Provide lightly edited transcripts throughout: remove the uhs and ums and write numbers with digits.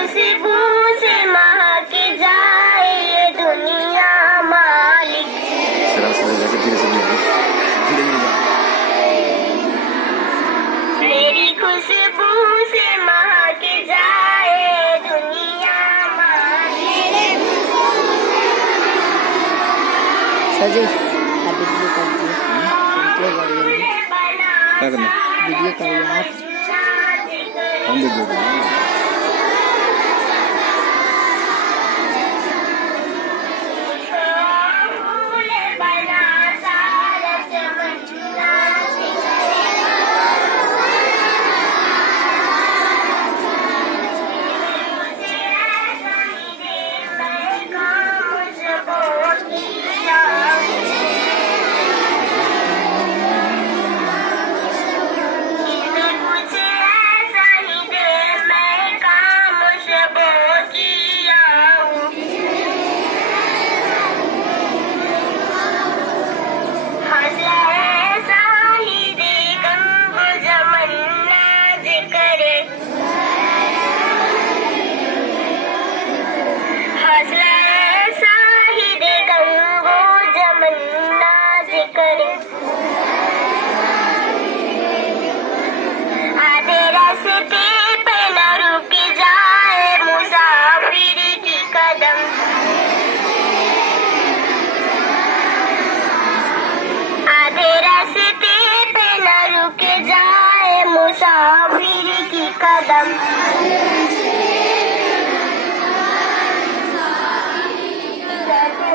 खुशबू से महक जाए ये दुनिया मालिक। जरा से जाके धीरे से धीरे मेरी खुशबू से महक जाए दुनिया मालिक। सजे वीडियो कर दिए क्या करना वीडियो कर यार हम वीडियो करना कदम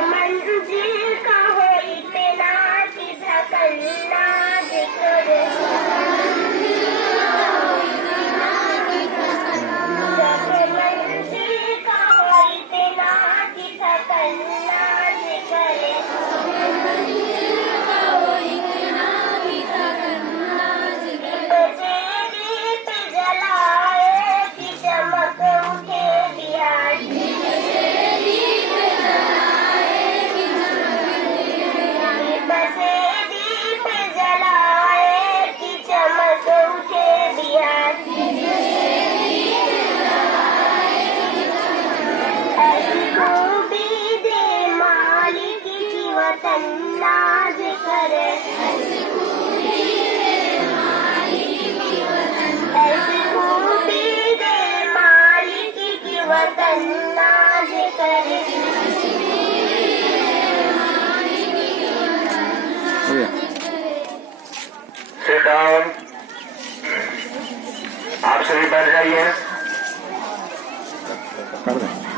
मंजिल का हो इतना कि धकना जिक्र। मंजिल का हो इतना कि धकना जिक्र। नाज करे ऐसी खूबी दे मालिक की वतन नाज करे। Sit down. आप सभी बैठ जाइए। कर दे